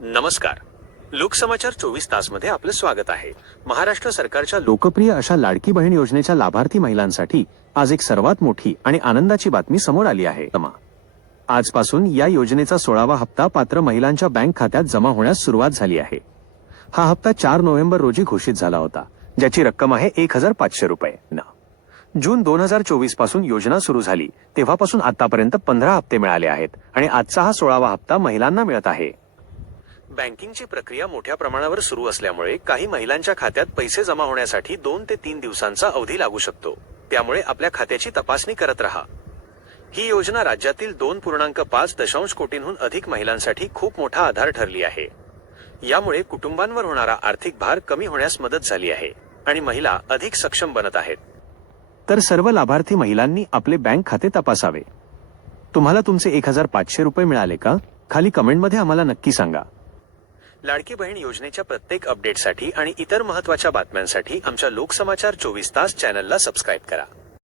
नमस्कार. लोकसमाचार 24 तास मध्ये आपलं स्वागत आहे. महाराष्ट्र सरकारच्या लोकप्रिय अशा लाडकी बहीण योजनेच्या लाभार्थी महिलांसाठी आज एक सर्वात मोठी आणि आनंदाची बातमी समोर आली आहे. आजपासून या योजनेचा 16वा हप्ता पात्र महिलांच्या बँक खात्यात जमा होण्यास सुरुवात झाली आहे. हा हप्ता 4 नोव्हेंबर रोजी घोषित झाला होता, ज्याची रक्कम आहे 1500 रुपये. जून 2024 पासून योजना सुरू झाली तेव्हापासून आतापर्यंत 15 हप्ते मिळाले आहेत आणि आजचा हा 16वा हप्ता महिलांना मिळत आहे. बँकिंगची प्रक्रिया मोठ्या प्रमाणावर सुरू असल्यामुळे काही महिलांच्या खात्यात पैसे जमा होण्यासाठी 2 ते 3 दिवसांचा अवधी लागू शकतो. त्यामुळे आपल्या खात्याची तपासणी करत राहा. ही योजना राज्यातील 2.5 कोटींहून अधिक महिलांसाठी खूप मोठा आधार ठरली आहे. यामुळे कुटुंबांवर होणारा आर्थिक भार कमी होण्यास मदत झाली आहे आणि महिला अधिक सक्षम बनत आहेत. तर सर्व लाभार्थी महिलांनी आपले बँक खाते तपासावे. तुम्हाला तुमचे 1500 रुपये मिळाले का? खाली कमेंटमध्ये आम्हाला नक्की सांगा. लाडकी बहीण योजनेच्या प्रत्येक अपडेटसाठी आणि इतर महत्त्वाच्या बातम्यांसाठी आमच्या लोकसमाचार 24 तास चॅनलला सबस्क्राईब करा.